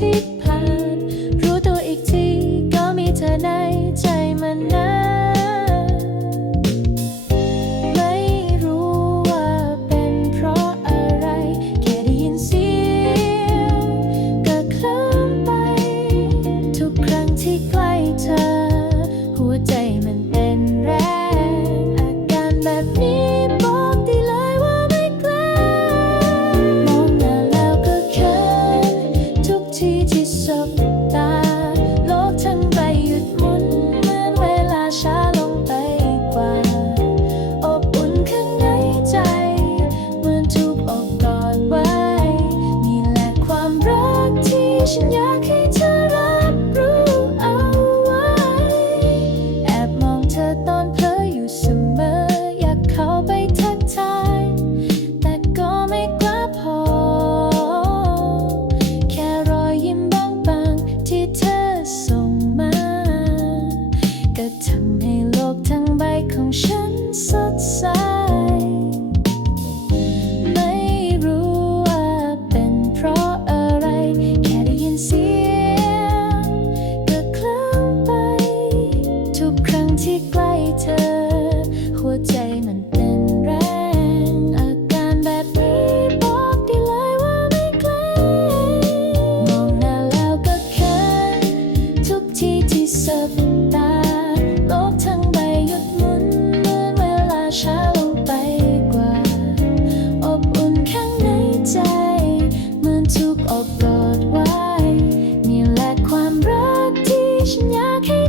You. สบตา โลกทั้งใบหยุดหมุนเมื่อเวลาช้าลงไปกว่า อบอุ่นข้างในใจ เหมือนถูกอบกอดไว้ นี่แหละความรักที่ฉันอยากให้